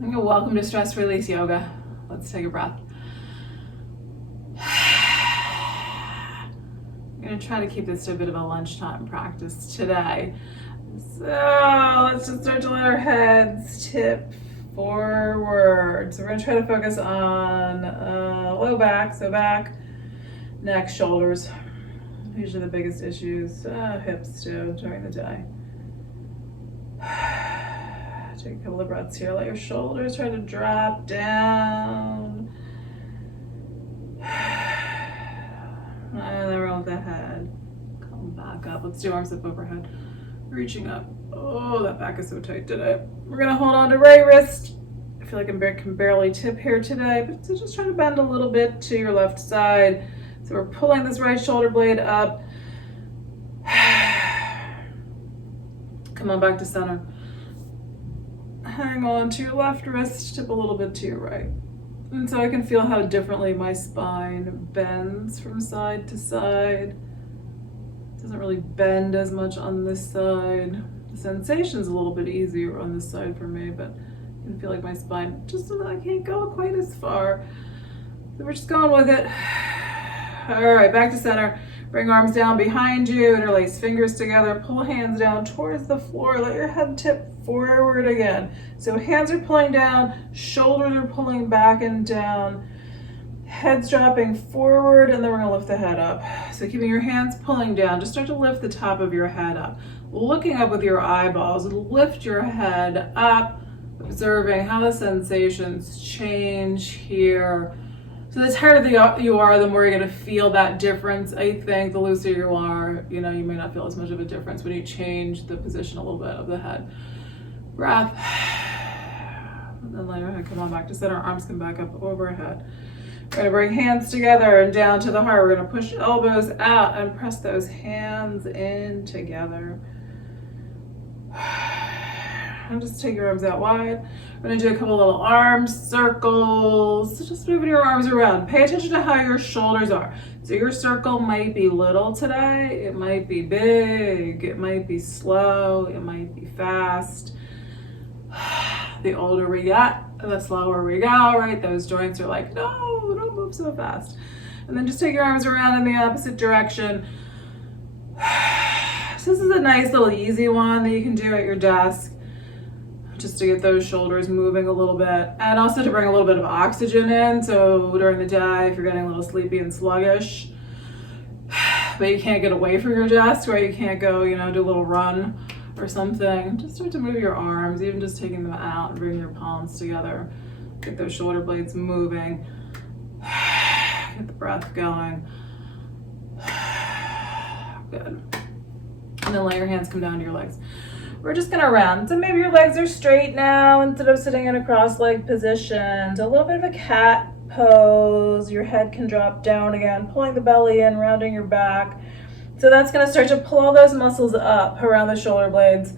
Welcome to Stress Release Yoga. Let's take a breath. I'm going to try to keep this to a bit of a lunchtime practice today. So let's just start to let our heads tip forward. So we're going to try to focus on low back, so back, neck, shoulders. Usually the biggest issues, hips too, during the day. Take a couple of breaths here. Let your shoulders try to drop down. And then roll with the head. Come back up. Let's do arms up overhead. Reaching up. Oh, that back is so tight today. We're going to hold on to right wrist. I feel like I can barely tip here today, but so just try to bend a little bit to your left side. So we're pulling this right shoulder blade up. Come on back to center. Hang on to your left wrist, tip a little bit to your right. And so I can feel how differently my spine bends from side to side. It doesn't really bend as much on this side. The sensation's a little bit easier on this side for me, but I can feel like my spine, just so that I can't go quite as far. So we're just going with it. All right, back to center. Bring arms down behind you, interlace fingers together, pull hands down towards the floor, let your head tip forward again. So hands are pulling down, shoulders are pulling back and down, head's dropping forward, and then we're gonna lift the head up. So keeping your hands pulling down, just start to lift the top of your head up. Looking up with your eyeballs, lift your head up, observing how the sensations change here. So the tighter you are, the more you're gonna feel that difference. I think the looser you are, you may not feel as much of a difference when you change the position a little bit of the head. Breath. And then let your head come on back to center. Arms come back up overhead. We're gonna bring hands together and down to the heart. We're gonna push elbows out and press those hands in together. And just take your arms out wide. We're gonna do a couple little arm circles. So just moving your arms around. Pay attention to how your shoulders are. So your circle might be little today. It might be big. It might be slow. It might be fast. The older we get, the slower we go, right? Those joints are like, no, don't move so fast. And then just take your arms around in the opposite direction. So this is a nice little easy one that you can do at your desk, just to get those shoulders moving a little bit, and also to bring a little bit of oxygen in. So during the day, if you're getting a little sleepy and sluggish, but you can't get away from your desk, right? You can't go, do a little run or something. Just start to move your arms, even just taking them out and bringing your palms together. Get those shoulder blades moving. Get the breath going. Good. And then let your hands come down to your legs. We're just gonna round. So maybe your legs are straight now instead of sitting in a cross-legged position. So a little bit of a cat pose. Your head can drop down again, pulling the belly in, rounding your back. So that's gonna start to pull all those muscles up around the shoulder blades.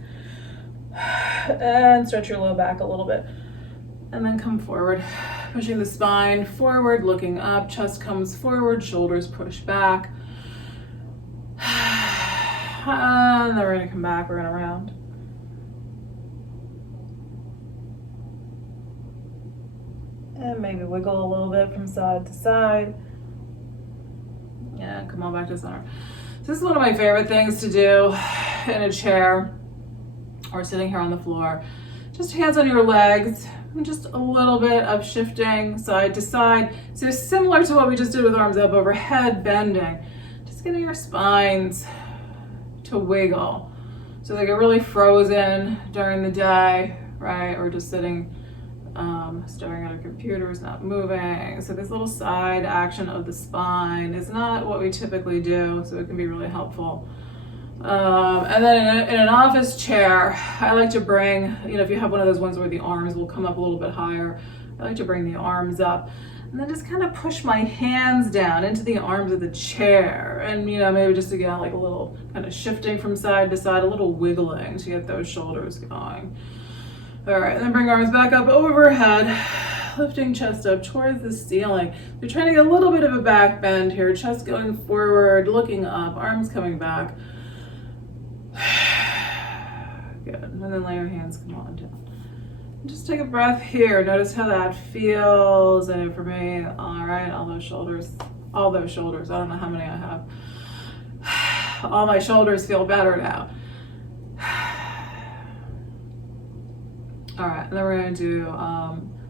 And stretch your low back a little bit. And then come forward, pushing the spine forward, looking up, chest comes forward, shoulders push back. And then we're gonna come back, we're gonna round. And maybe wiggle a little bit from side to side. Yeah, come on back to center. So this is one of my favorite things to do in a chair or sitting here on the floor. Just hands on your legs, and just a little bit of shifting side to side. So similar to what we just did with arms up overhead, bending. Just getting your spines to wiggle. So they get really frozen during the day, right? Or just sitting, staring at a computer, is not moving. So this little side action of the spine is not what we typically do, so it can be really helpful. And then in an office chair, I like to bring, if you have one of those ones where the arms will come up a little bit higher, I like to bring the arms up and then just kind of push my hands down into the arms of the chair. And, maybe just again, like a little kind of shifting from side to side, a little wiggling to get those shoulders going. All right, then bring arms back up overhead, lifting chest up towards the ceiling. You're trying to get a little bit of a back bend here, chest going forward, looking up, arms coming back. Good, and then lay your hands, come on down. Just take a breath here. Notice how that feels. And for me, all right, all those shoulders. I don't know how many I have. All my shoulders feel better now. All right, and then we're gonna do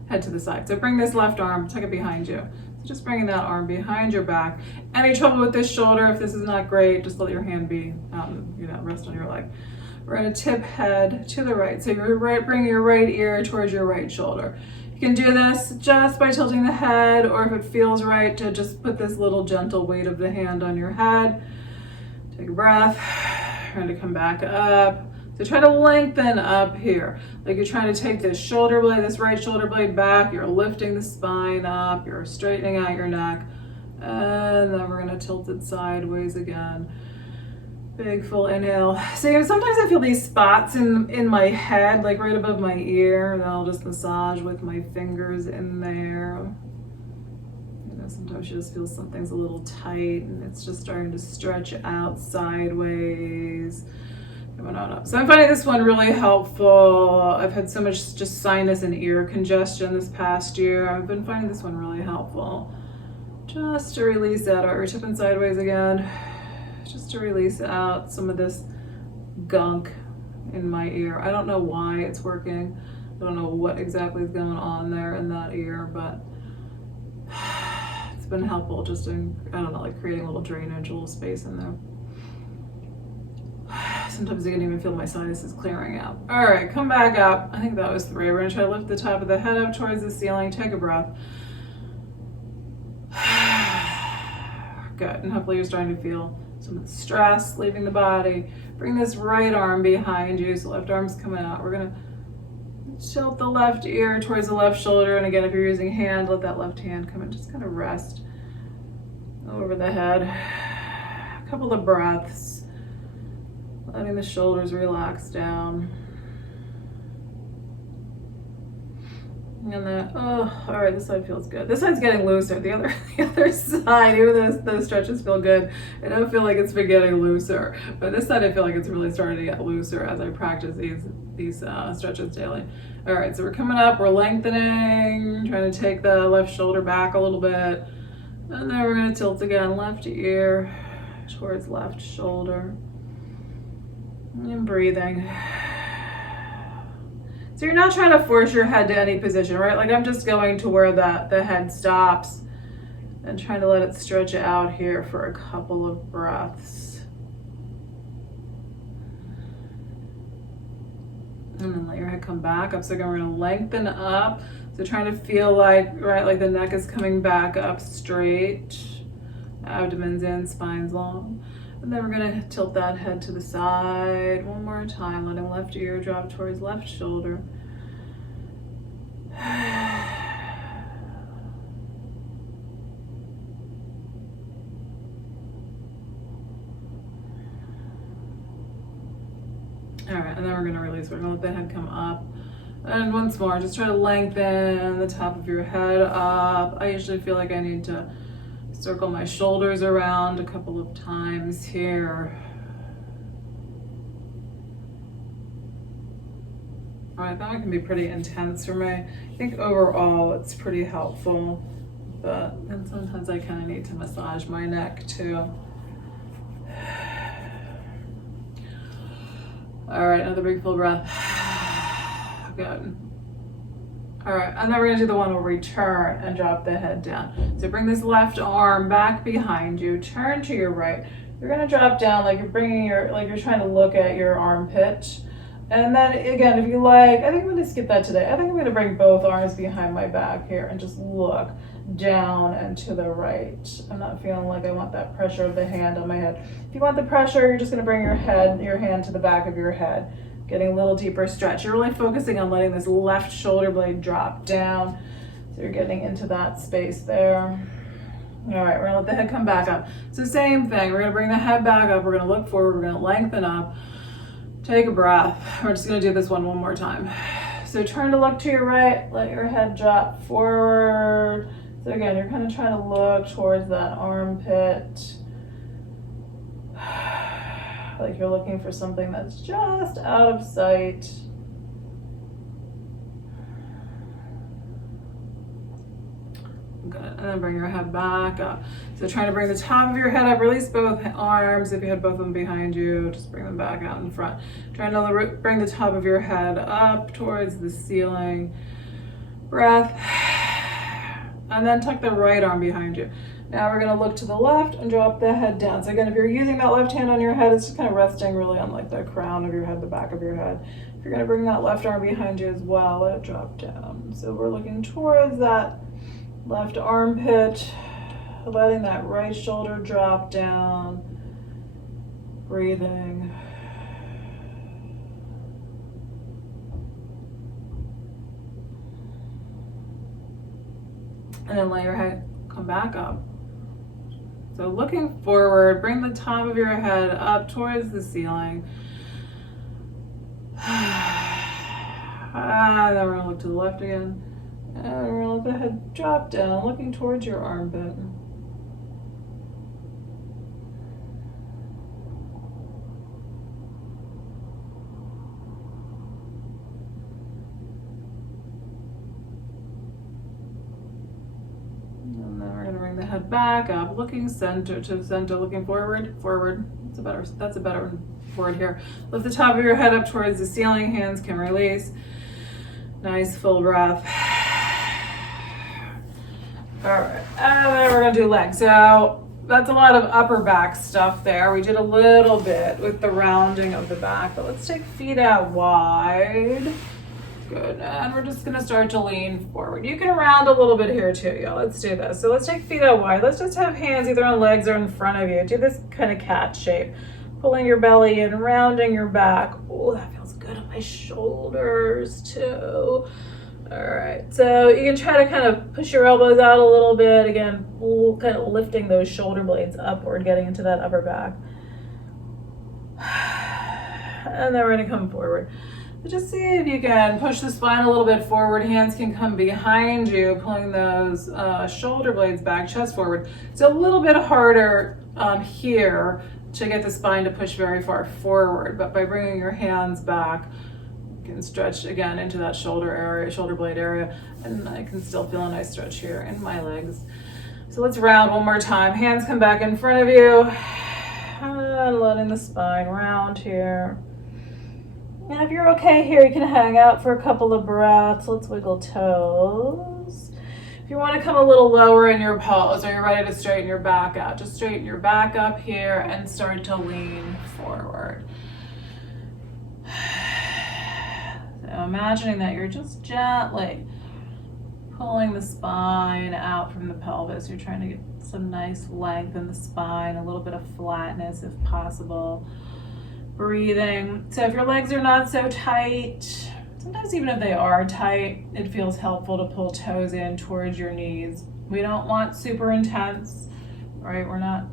head to the side. So bring this left arm, tuck it behind you. So just bringing that arm behind your back. Any trouble with this shoulder? If this is not great, just let your hand be, rest on your leg. We're gonna tip head to the right. So you're bring your right ear towards your right shoulder. You can do this just by tilting the head, or if it feels right, to just put this little gentle weight of the hand on your head. Take a breath. We're gonna come back up. So try to lengthen up here. Like you're trying to take this shoulder blade, this right shoulder blade back. You're lifting the spine up. You're straightening out your neck. And then we're gonna tilt it sideways again. Big full inhale. So sometimes I feel these spots in my head, like right above my ear, and I'll just massage with my fingers in there. Sometimes you just feel something's a little tight and it's just starting to stretch out sideways. Coming on up. So I'm finding this one really helpful. I've had so much just sinus and ear congestion this past year. I've been finding this one really helpful. Just to release that, or tipping sideways again. Just to release out some of this gunk in my ear. I don't know why it's working. I don't know what exactly is going on there in that ear, but it's been helpful just in, like creating a little drainage, a little space in there. Sometimes I can even feel my sinuses clearing out. All right, come back up. I think that was 3. We're gonna try to lift the top of the head up towards the ceiling. Take a breath. Good, and hopefully you're starting to feel some of the stress leaving the body. Bring this right arm behind you, so left arm's coming out. We're gonna tilt the left ear towards the left shoulder, and again, if you're using hand, let that left hand come and just kind of rest over the head. A couple of breaths. Letting the shoulders relax down. And then, all right, this side feels good. This side's getting looser. The other side, even though those stretches feel good, I don't feel like it's been getting looser. But this side, I feel like it's really starting to get looser as I practice these stretches daily. All right, so we're coming up, we're lengthening, trying to take the left shoulder back a little bit. And then we're gonna tilt again, left ear towards left shoulder. And breathing. So you're not trying to force your head to any position, right? Like I'm just going to where the head stops and trying to let it stretch out here for a couple of breaths. And then let your head come back up. So again, we're gonna lengthen up. So trying to feel like, right, like the neck is coming back up straight. Abdomen's in, spine's long. And then we're gonna tilt that head to the side one more time, letting left ear drop towards left shoulder. All right, and then we're gonna release. We're gonna let the head come up. And once more, just try to lengthen the top of your head up. I usually feel like I need to circle my shoulders around a couple of times here. All right, that one can be pretty intense for me. I think overall it's pretty helpful, but then sometimes I kind of need to massage my neck too. All right, another big full breath. Good. All right, and then we're gonna do the one where we turn and drop the head down. So bring this left arm back behind you, turn to your right. You're gonna drop down like you're you're trying to look at your armpit. And then again, if you like, I think I'm gonna skip that today. I think I'm gonna bring both arms behind my back here and just look down and to the right. I'm not feeling like I want that pressure of the hand on my head. If you want the pressure, you're just gonna bring your hand to the back of your head. Getting a little deeper stretch. You're really focusing on letting this left shoulder blade drop down. So you're getting into that space there. All right, we're gonna let the head come back up. So same thing, we're gonna bring the head back up, we're gonna look forward, we're gonna lengthen up. Take a breath. We're just gonna do this one more time. So turn to look to your right, let your head drop forward. So again, you're kind of trying to look towards that armpit. Like you're looking for something that's just out of sight. Good. And then bring your head back up. So trying to bring the top of your head up, release both arms. If you had both of them behind you, just bring them back out in front. Trying to bring the top of your head up towards the ceiling. Breath. And then tuck the right arm behind you. Now we're gonna look to the left and drop the head down. So again, if you're using that left hand on your head, it's just kind of resting really on like the crown of your head, the back of your head. If you're gonna bring that left arm behind you as well, let it drop down. So we're looking towards that left armpit, letting that right shoulder drop down, breathing. And then let your head come back up. So looking forward, bring the top of your head up towards the ceiling. And then we're gonna look to the left again. And we're gonna let the head drop down, looking towards your armpit. And then we're gonna bring the head back up, looking center to center, looking forward. That's a better word here. Lift the top of your head up towards the ceiling, hands can release. Nice full breath. All right, and then we're gonna do legs. So that's a lot of upper back stuff there. We did a little bit with the rounding of the back, but let's take feet out wide. Good, and we're just gonna start to lean forward. You can round a little bit here too, y'all. Let's do this. So let's take feet out wide. Let's just have hands either on legs or in front of you. Do this kind of cat shape. Pulling your belly in, rounding your back. Oh, that feels good on my shoulders too. All right, so you can try to kind of push your elbows out a little bit. Again, kind of lifting those shoulder blades upward, getting into that upper back. And then we're gonna come forward. So just see if you can push the spine a little bit forward. Hands can come behind you, pulling those shoulder blades back, chest forward. It's a little bit harder here to get the spine to push very far forward, but by bringing your hands back, you can stretch again into that shoulder area, shoulder blade area, and I can still feel a nice stretch here in my legs. So let's round one more time. Hands come back in front of you, and letting the spine round here. And if you're okay here, you can hang out for a couple of breaths. Let's wiggle toes. If you want to come a little lower in your pose, or you're ready to straighten your back out, just straighten your back up here and start to lean forward. So imagining that you're just gently pulling the spine out from the pelvis. You're trying to get some nice length in the spine, a little bit of flatness if possible. Breathing. So if your legs are not so tight, sometimes even if they are tight, it feels helpful to pull toes in towards your knees. We don't want super intense, right? We're not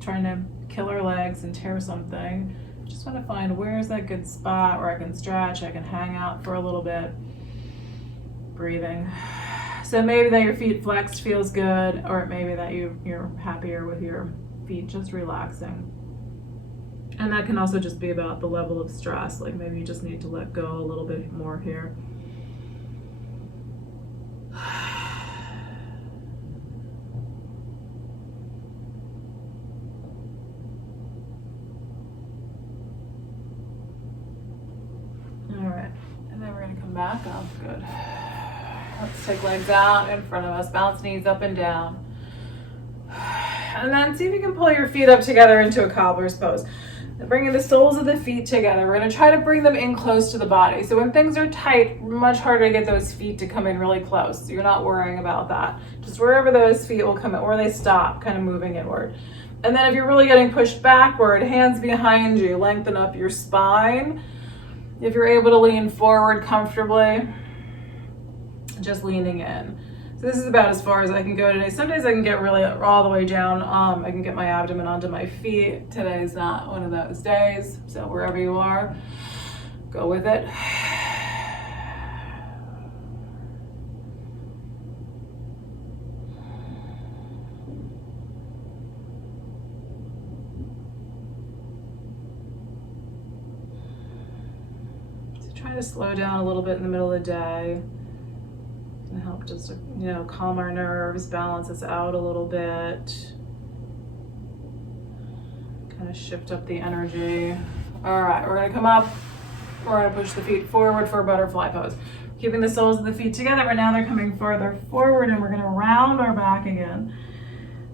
trying to kill our legs and tear something. Just want to find where's that good spot where I can stretch, I can hang out for a little bit. Breathing. So maybe that your feet flexed feels good, or it may be that you're happier with your feet just relaxing. And that can also just be about the level of stress. Like maybe you just need to let go a little bit more here. All right, and then we're gonna come back up. Good. Let's take legs out in front of us, bounce knees up and down. And then see if you can pull your feet up together into a cobbler's pose. Bringing the soles of the feet together. We're gonna try to bring them in close to the body. So when things are tight, much harder to get those feet to come in really close. So you're not worrying about that. Just wherever those feet will come in, or they stop, kind of moving inward. And then if you're really getting pushed backward, hands behind you, lengthen up your spine. If you're able to lean forward comfortably, just leaning in. So this is about as far as I can go today. Some days I can get really all the way down. I can get my abdomen onto my feet. Today's not one of those days. So wherever you are, go with it. So try to slow down a little bit in the middle of the day. can help just, you know, calm our nerves, balance us out a little bit. Kind of shift up the energy. All right, we're gonna come up. We're gonna push the feet forward for a butterfly pose. Keeping the soles of the feet together, but now they're coming farther forward, and we're gonna round our back again.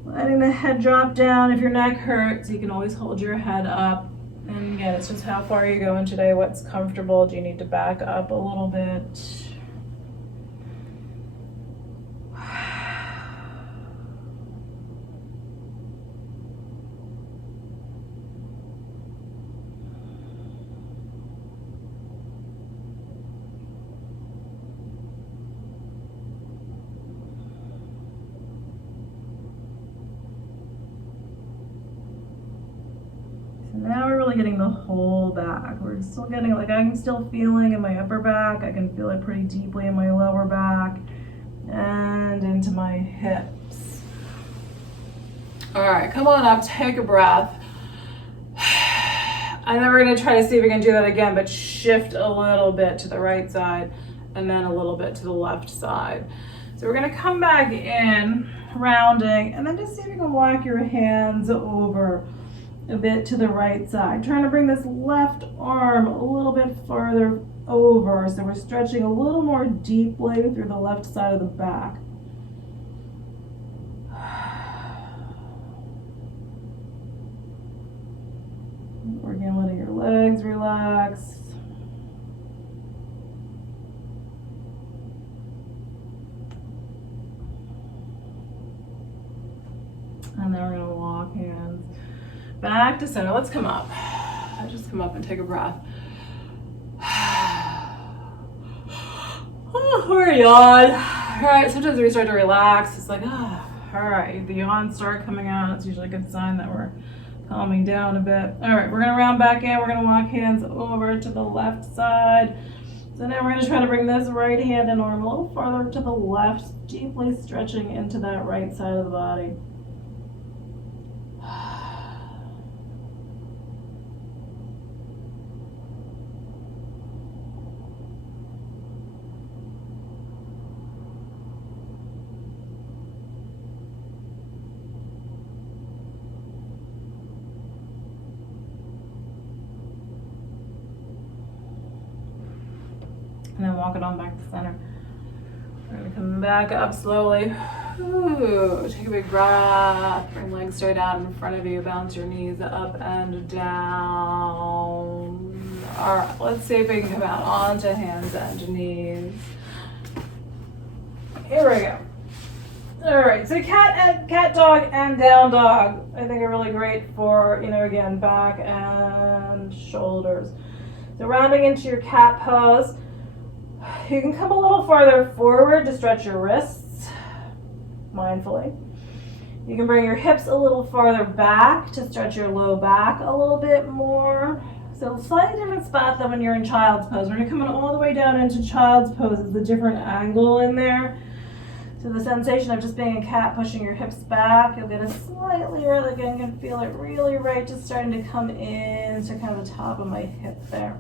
Letting the head drop down. If your neck hurts, you can always hold your head up. And again, it's just how far you're going today, what's comfortable. Do you need to back up a little bit? Now we're really getting the whole back. We're still getting, like, I'm still feeling in my upper back. I can feel it pretty deeply in my lower back and into my hips. All right, come on up, take a breath. And then we're gonna try to see if we can do that again, but shift a little bit to the right side and then a little bit to the left side. So we're gonna come back in, rounding, and then just see if you can walk your hands over a bit to the right side. Trying to bring this left arm a little bit farther over, so we're stretching a little more deeply through the left side of the back. Again, letting your legs relax. And then we're going to walk hands back to center. Let's come up. Just come up and take a breath. Or yawn. All right, sometimes we start to relax. It's like, all right, the yawns start coming out. It's usually a good sign that we're calming down a bit. All right, we're gonna round back in. We're gonna walk hands over to the left side. So now we're gonna try to bring this right hand and arm a little farther to the left, deeply stretching into that right side of the body. And then walk it on back to center. We're gonna come back up slowly. Ooh, take a big breath. Bring legs straight out in front of you. Bounce your knees up and down. All right, let's see if we can come out onto hands and knees. Here we go. All right, so cat dog and down dog, I think are really great for, again, back and shoulders. So rounding into your cat pose. You can come a little farther forward to stretch your wrists mindfully. You can bring your hips a little farther back to stretch your low back a little bit more. So slightly different spot than when you're in child's pose. When you're coming all the way down into child's pose, it's a different angle in there. So the sensation of just being a cat, pushing your hips back, you'll get a slightly, again, you can feel it really right, just starting to come in to kind of the top of my hip there.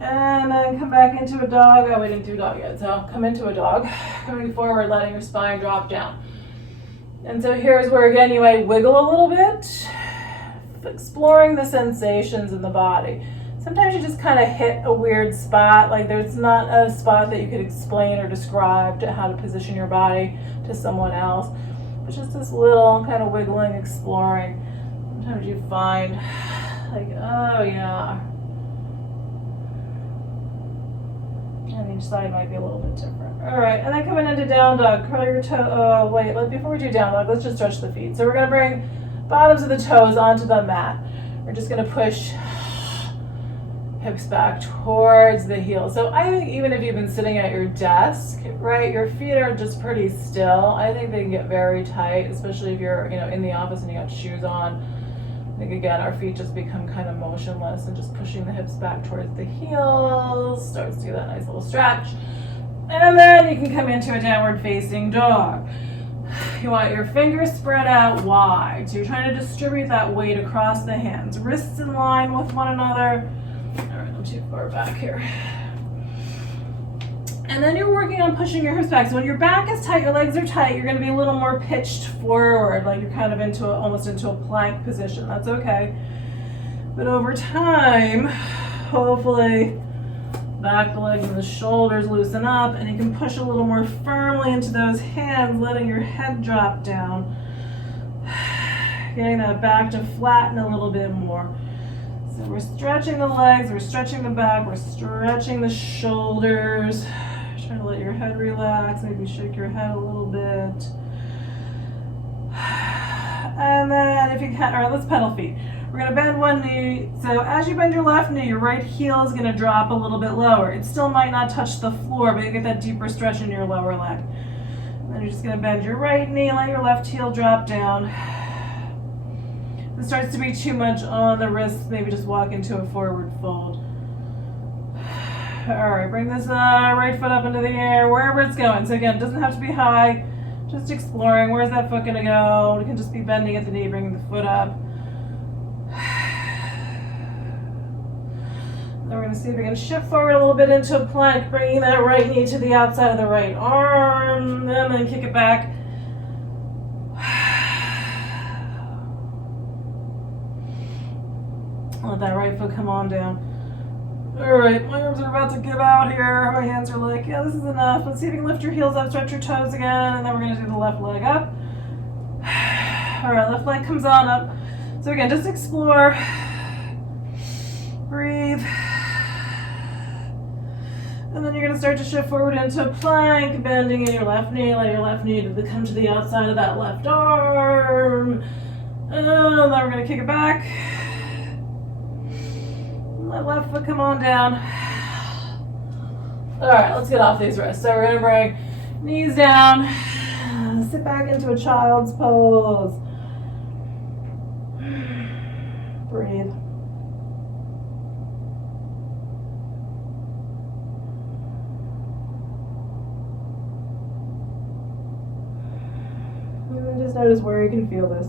And then come back into a dog. Oh, we didn't do dog yet, so come into a dog. Coming forward, letting your spine drop down. And so here's where, again, you might wiggle a little bit, exploring the sensations in the body. Sometimes you just kind of hit a weird spot, like there's not a spot that you could explain or describe to how to position your body to someone else. But just this little kind of wiggling, exploring. Sometimes you find, like, oh yeah. And each side might be a little bit different. All right, and then coming into down dog, curl your toe. Oh, wait, before we do down dog, let's just stretch the feet. So we're gonna bring bottoms of the toes onto the mat. We're just gonna push hips back towards the heels. So I think even if you've been sitting at your desk, right, your feet are just pretty still. I think they can get very tight, especially if you're, in the office and you got shoes on. I think, again, our feet just become kind of motionless, and just pushing the hips back towards the heels starts to do that nice little stretch. And then you can come into a downward facing dog. You want your fingers spread out wide. So you're trying to distribute that weight across the hands. Wrists in line with one another. All right, I'm too far back here. And then you're working on pushing your hips back. So when your back is tight, your legs are tight, you're going to be a little more pitched forward, like you're kind of almost into a plank position. That's okay. But over time, hopefully, back, the legs, and the shoulders loosen up, and you can push a little more firmly into those hands, letting your head drop down. Getting that back to flatten a little bit more. So we're stretching the legs, we're stretching the back, we're stretching the shoulders. Trying to let your head relax, maybe shake your head a little bit. And then if you can, all right, let's pedal feet. We're gonna bend one knee. So as you bend your left knee, your right heel is gonna drop a little bit lower. It still might not touch the floor, but you get that deeper stretch in your lower leg. And then you're just gonna bend your right knee, let your left heel drop down. If it starts to be too much on the wrist, maybe just walk into a forward fold. All right, bring this right foot up into the air, wherever it's going. So again, it doesn't have to be high, just exploring. Where's that foot gonna go? It can just be bending at the knee, bringing the foot up. Then we're gonna see if we can shift forward a little bit into a plank, bringing that right knee to the outside of the right arm, and then kick it back. Let that right foot come on down. All right, my arms are about to give out here. My hands are like, yeah, this is enough. Let's see if you can lift your heels up, stretch your toes again, and then we're gonna do the left leg up. All right, left leg comes on up. So again, just explore, breathe. And then you're gonna start to shift forward into a plank, bending in your left knee, let your left knee come to the outside of that left arm. And then we're gonna kick it back. Let left foot come on down. All right, let's get off these wrists. So we're gonna bring knees down, sit back into a child's pose. Breathe. And then just notice where you can feel this.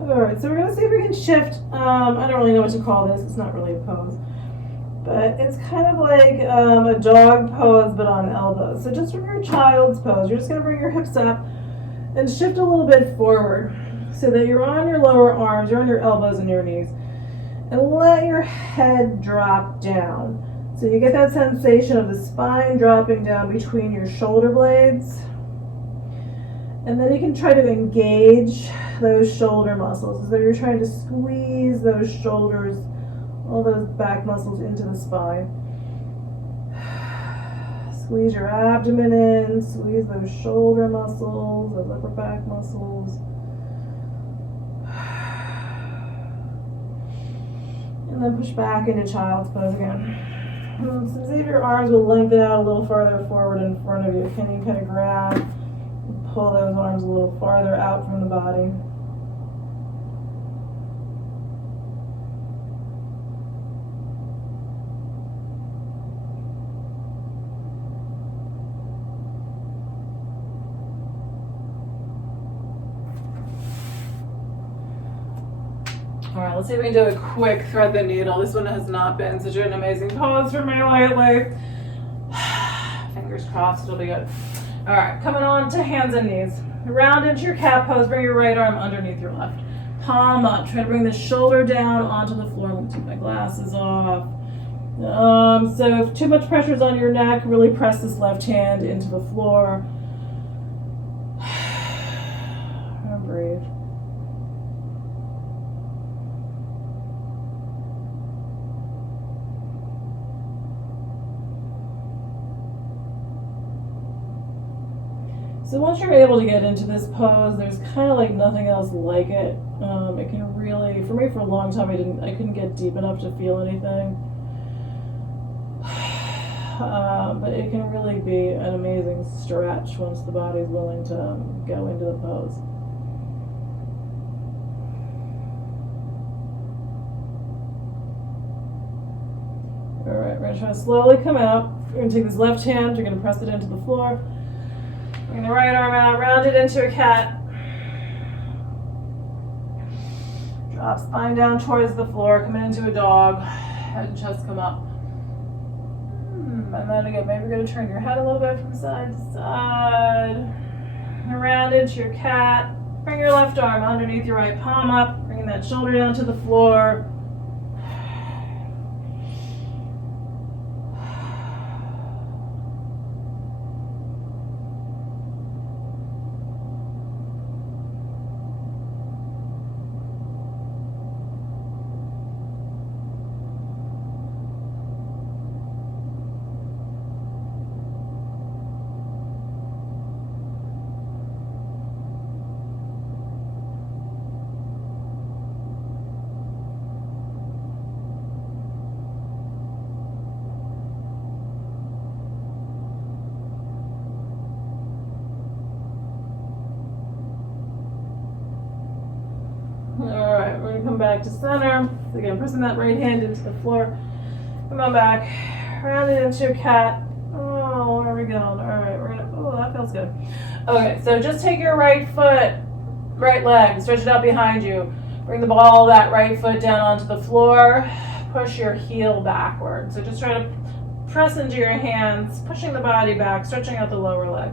Alright, so we're going to see if we can shift. I don't really know what to call this. It's not really a pose. But it's kind of like a dog pose, but on elbows. So just from your child's pose, you're just going to bring your hips up and shift a little bit forward so that you're on your lower arms, you're on your elbows and your knees. And let your head drop down. So you get that sensation of the spine dropping down between your shoulder blades. And then you can try to engage those shoulder muscles. So you're trying to squeeze those shoulders, all those back muscles into the spine. Squeeze your abdomen in, squeeze those shoulder muscles, those upper back muscles. And then push back into child's pose again. So see if your arms will lengthen out a little farther forward in front of you. Can you kind of grab, pull those arms a little farther out from the body? All right, let's see if we can do a quick thread the needle. This one has not been such an amazing pose for me lately. Fingers crossed, it'll be good. All right, coming on to hands and knees. Round into your cat pose, bring your right arm underneath your left. Palm up, try to bring the shoulder down onto the floor. Let me take my glasses off. So if too much pressure is on your neck, really press this left hand into the floor. And breathe. So once you're able to get into this pose, there's kind of like nothing else like it. It can really, for me for a long time, I couldn't get deep enough to feel anything. But it can really be an amazing stretch once the body's willing to go into the pose. we're gonna try to slowly come out. You're gonna take this left hand, you're gonna press it into the floor. Bring the right arm out, round it into a cat. Drop spine down towards the floor, come into a dog. Head and chest come up. And then again, maybe you're gonna turn your head a little bit from side to side. Around into your cat. Bring your left arm underneath your right palm up, bringing that shoulder down to the floor. Alright, we're going to come back to center. So again, pressing that right hand into the floor. Come on back. Round it into your cat. Oh, where are we going? Alright, we're going to, oh, that feels good. Okay, so just take your right foot, right leg, stretch it out behind you. Bring the ball of that right foot down onto the floor. Push your heel backward. So just try to press into your hands, pushing the body back, stretching out the lower leg.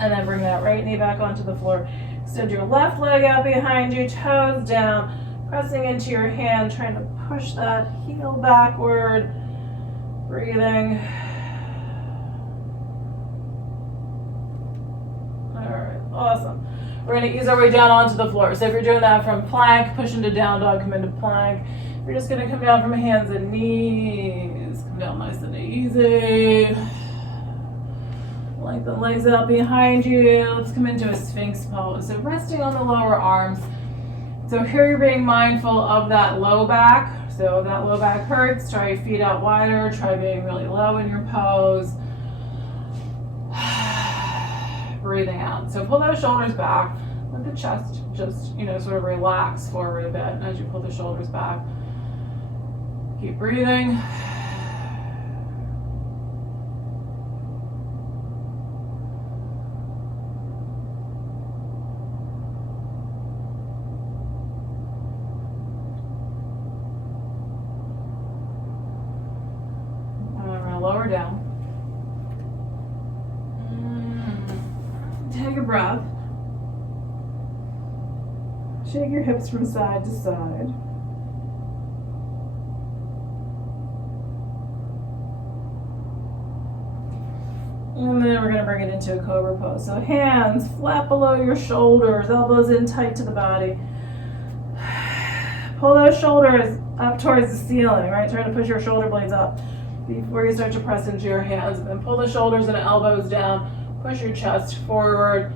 And then bring that right knee back onto the floor. Extend your left leg out behind you, toes down, pressing into your hand, trying to push that heel backward. Breathing. Alright, awesome. We're going to ease our way down onto the floor. So if you're doing that from plank, push into down dog, come into plank. You're just going to come down from hands and knees. Come down nice and easy. Lengthen legs out behind you. Let's come into a Sphinx pose. So resting on the lower arms. So here you're being mindful of that low back. So if that low back hurts, try your feet out wider. Try being really low in your pose. Breathing out. So pull those shoulders back. Let the chest just, sort of relax forward a bit as you pull the shoulders back. Keep breathing. Lower down. Take a breath. Shake your hips from side to side. And then we're going to bring it into a cobra pose. So hands flat below your shoulders, elbows in tight to the body. Pull those shoulders up towards the ceiling, right? Try to push your shoulder blades up before you start to press into your hands. And then pull the shoulders and elbows down. Push your chest forward.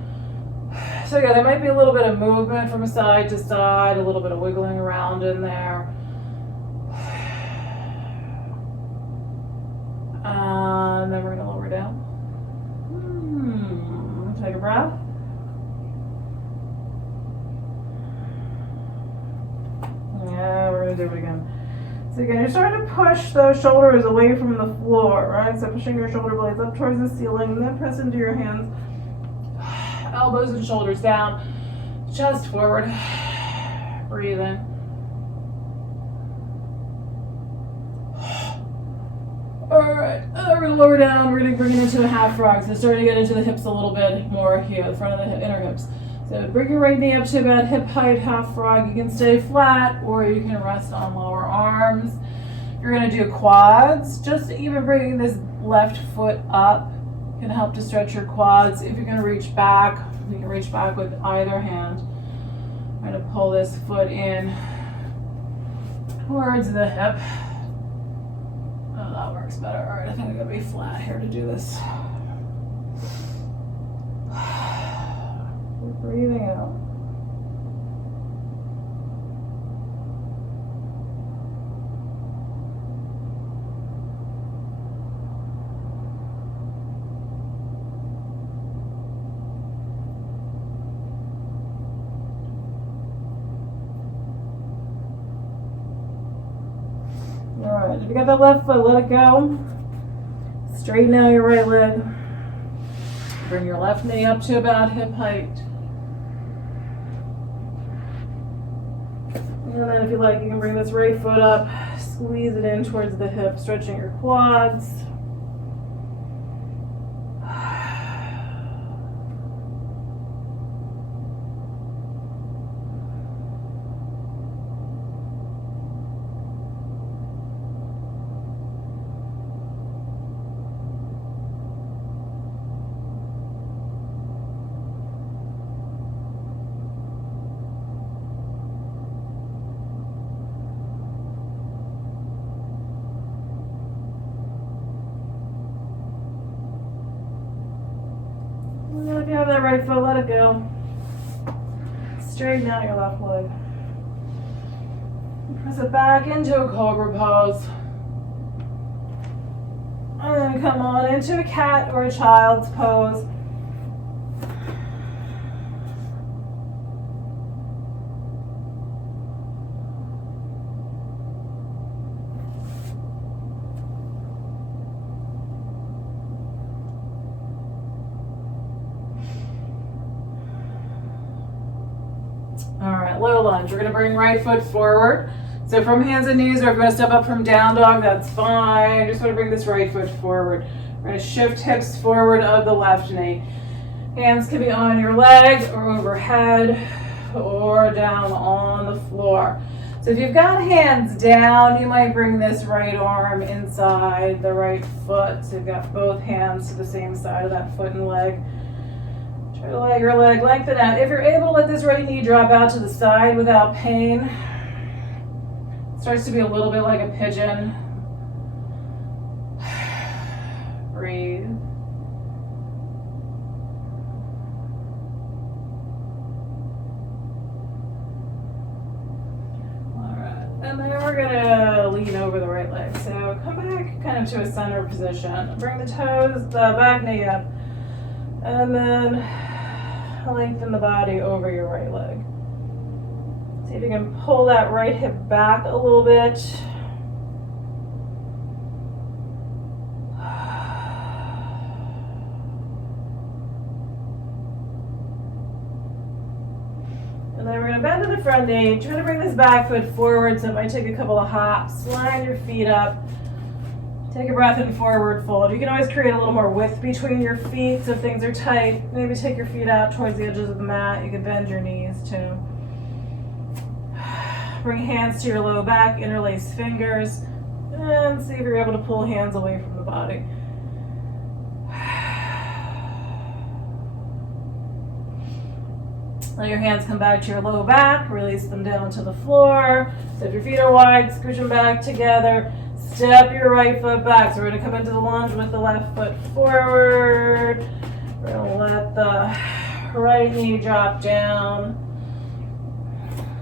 So yeah, there might be a little bit of movement from side to side, a little bit of wiggling around in there. And then we're going to lower down. Take a breath. Yeah, we're going to do it again. So again, you're starting to push those shoulders away from the floor, right? So pushing your shoulder blades up towards the ceiling, and then press into your hands. Elbows and shoulders down, chest forward. Breathe in. Alright, we're going to lower down. We're going to bring it into a half frog. So starting to get into the hips a little bit more here, the front of the inner hips. So bring your right knee up to about hip height, half frog. You can stay flat or you can rest on lower arms. You're going to do quads. Just even bringing this left foot up can help to stretch your quads. If you're going to reach back, you can reach back with either hand. I'm going to pull this foot in towards the hip. Oh, that works better. All right, I think I'm going to be flat here to do this. Breathing out. right, if you got that left foot, let it go. Straighten out your right leg. Bring your left knee up to about hip height. And then if you like, you can bring this right foot up, squeeze it in towards the hip, stretching your quads. And then if you have that right foot, let it go. Straighten out your left leg. Press it back into a cobra pose. And then come on into a cat or a child's pose. All right, low lunge. We're gonna bring right foot forward. So from hands and knees, or if you want to step up from down dog, that's fine. Just want to bring this right foot forward. We're gonna shift hips forward of the left knee. Hands can be on your leg or overhead or down on the floor. So if you've got hands down, you might bring this right arm inside the right foot. So you've got both hands to the same side of that foot and leg. Try to let your leg lengthen out. If you're able to let this right knee drop out to the side without pain, it starts to be a little bit like a pigeon. Breathe. All right, and then we're gonna lean over the right leg. So come back kind of to a center position. Bring the toes, the back knee up, and then lengthen the body over your right leg. See if you can pull that right hip back a little bit. And then we're going to bend to the front knee. Try to bring this back foot forward, so it might take a couple of hops. Line your feet up. Take a breath in, forward fold. You can always create a little more width between your feet, so if things are tight, maybe take your feet out towards the edges of the mat. You can bend your knees too. Bring hands to your low back, interlace fingers, and see if you're able to pull hands away from the body. Let your hands come back to your low back, release them down to the floor. So if your feet are wide, scooch them back together. Step your right foot back. So we're going to come into the lunge with the left foot forward. We're going to let the right knee drop down.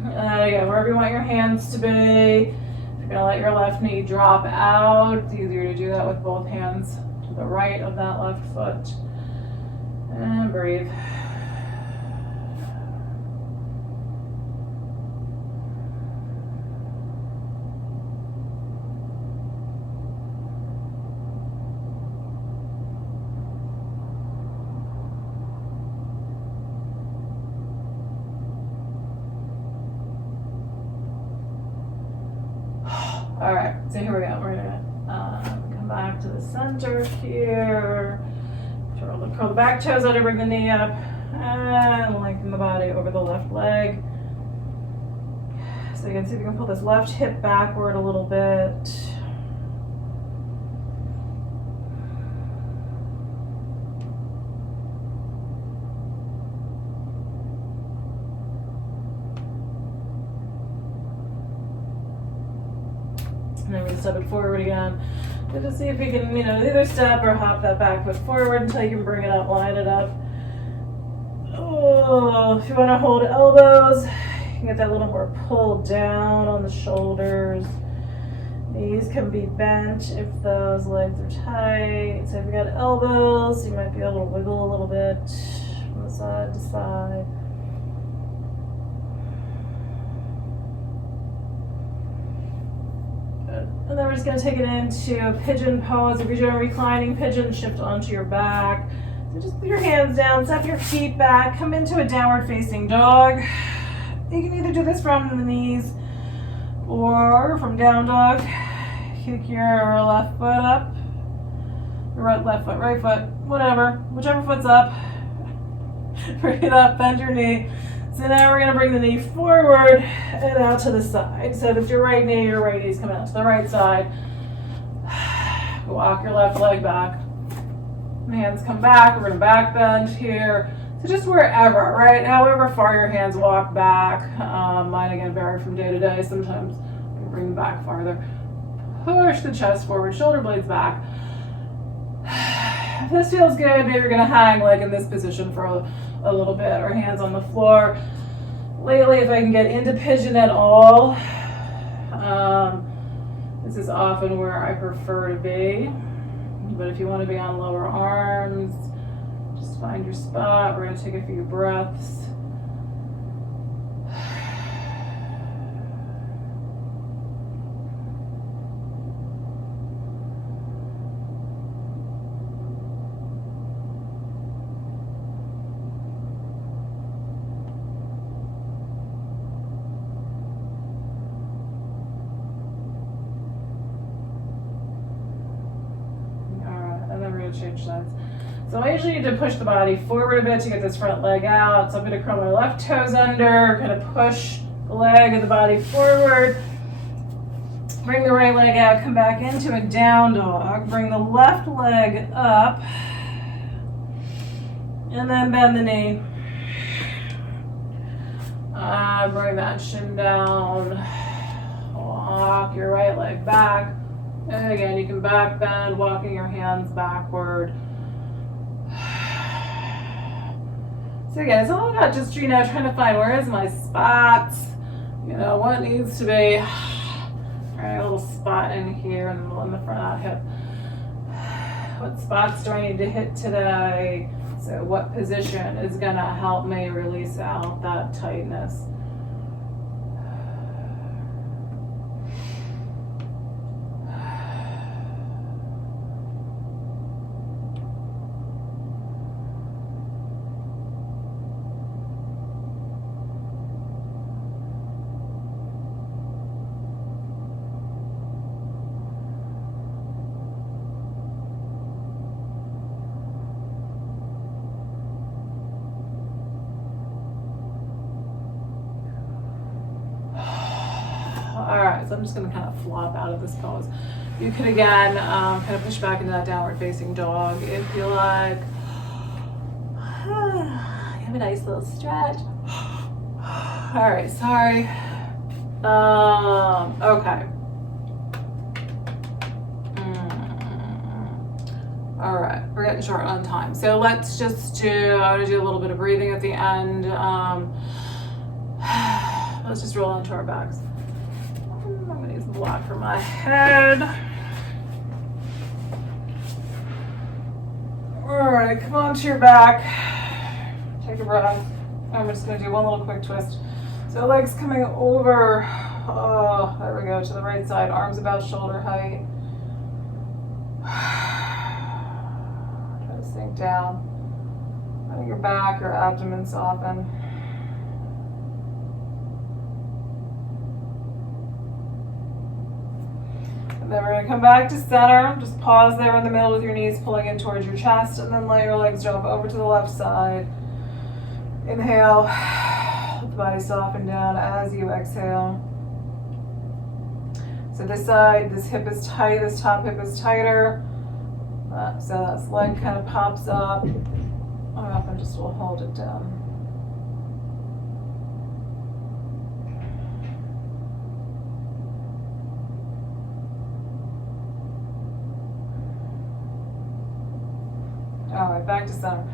Again, wherever you want your hands to be. If you're going to let your left knee drop out, it's easier to do that with both hands to the right of that left foot. And breathe. All right, so here we go. We're gonna come back to the center here. Curl the back toes out, bring the knee up, and lengthen the body over the left leg. So you can see if you can pull this left hip backward a little bit. And then we step it forward again. And just see if you can, either step or hop that back foot forward until you can bring it up, line it up. Oh, if you want to hold elbows, you can get that little more pull down on the shoulders. Knees can be bent if those legs are tight. So if you got elbows, you might be able to wiggle a little bit from side to side. Good. And then we're just going to take it into a pigeon pose. If you're doing a reclining pigeon, shift onto your back. So just put your hands down, step your feet back, come into a downward facing dog. You can either do this from the knees or from down dog. Kick your left foot up, your left foot, right foot, whatever, whichever foot's up. Bring it up, bend your knee. So now we're going to bring the knee forward and out to the side. So if it's your right knee is coming out to the right side. Walk your left leg back. Hands come back. We're going to back bend here. So just wherever, right? However far your hands walk back. Mine again vary from day to day. Sometimes we bring them back farther. Push the chest forward, shoulder blades back. If this feels good, maybe you're going to hang like in this position for a little bit, or hands on the floor. Lately, if I can get into pigeon at all, this is often where I prefer to be. But if you want to be on lower arms, just find your spot. We're going to take a few breaths. Change sides. So I usually need to push the body forward a bit to get this front leg out. So I'm going to curl my left toes under, kind of push the leg and the body forward. Bring the right leg out, come back into a down dog. Bring the left leg up. And then bend the knee. Bring that shin down. Walk your right leg back. And again, you can back bend, walking your hands backward. So again, it's all about just, trying to find where is my spot. What needs to be. All right, a little spot in here in the front of that hip. What spots do I need to hit today? So what position is going to help me release out that tightness? So I'm just going to kind of flop out of this pose. You could again kind of push back into that downward facing dog if you like. You have a nice little stretch. All right, sorry. Okay. All right, we're getting short on time. So let's just I want to do a little bit of breathing at the end. Let's just roll onto our backs. I'm gonna use the block for my head. All right, come onto your back. Take a breath. I'm just gonna do one little quick twist. So legs coming over, there we go, to the right side, arms about shoulder height. Try to sink down. Letting your back, your abdomen soften. Then we're going to come back to center. Just pause there in the middle with your knees pulling in towards your chest, and then let your legs drop over to the left side. Inhale. Let the body soften down as you exhale. So this side, this hip is tight, this top hip is tighter. So that leg kind of pops up. And just will hold it down. All right, back to center.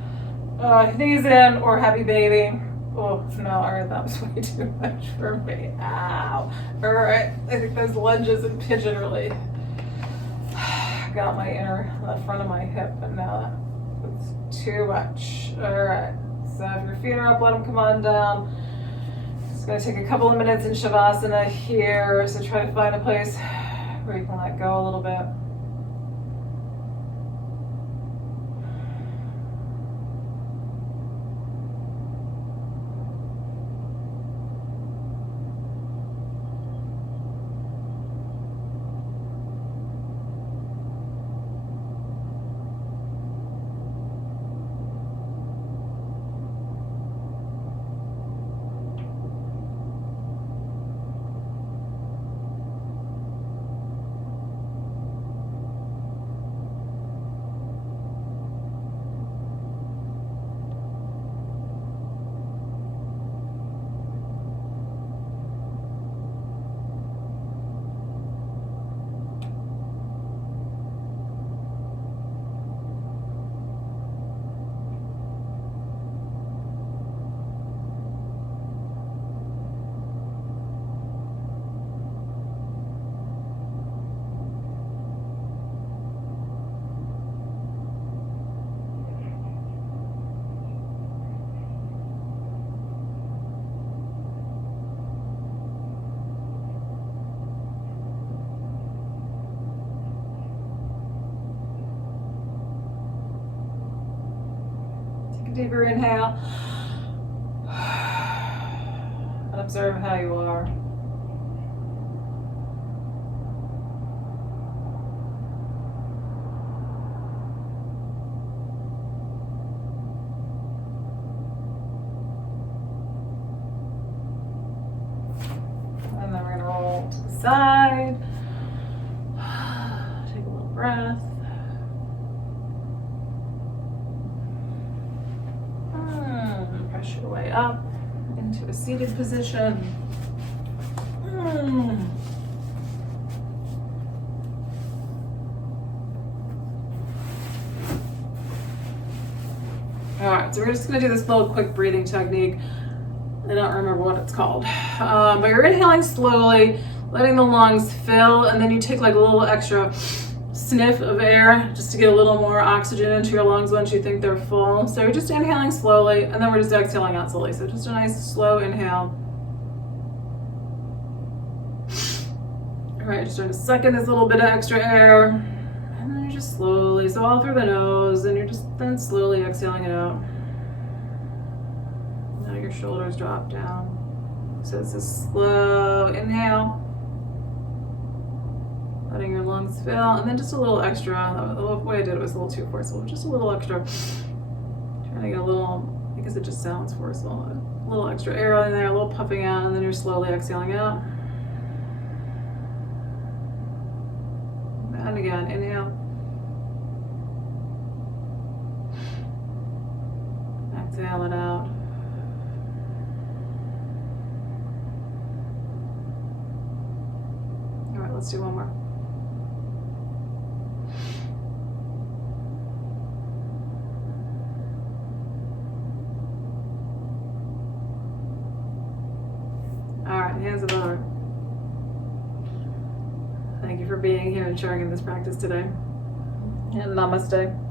Knees in or happy baby. Oh, no, all right, that was way too much for me. Ow. All right, I think those lunges and pigeon really got the front of my hip, and now that's too much. All right, so if your feet are up, let them come on down. Just gonna take a couple of minutes in Shavasana here, so try to find a place where you can let go a little bit. Deeper inhale. And observe how you are. And then we're going to roll to the side. Take a little breath. Press your way up into a seated position. All right, so we're just gonna do this little quick breathing technique. I don't remember what it's called. But you're inhaling slowly, letting the lungs fill, and then you take like a little extra sniff of air just to get a little more oxygen into your lungs once you think they're full. So you're just inhaling slowly, and then we're just exhaling out slowly. So just a nice slow inhale. All right, just trying to suck in this little bit of extra air, and then you're just slowly, so all through the nose, and you're just then slowly exhaling it out. Now your shoulders drop down. So it's a slow inhale, letting your lungs fill, and then just a little extra. The way I did it was a little too forceful. Just a little extra. Trying to get a little, because it just sounds forceful. A little extra air in there, a little puffing out, and then you're slowly exhaling out. And again, inhale. Exhale it out. All right, let's do one more. All right, hands above the heart. Thank you for being here and sharing in this practice today. And namaste.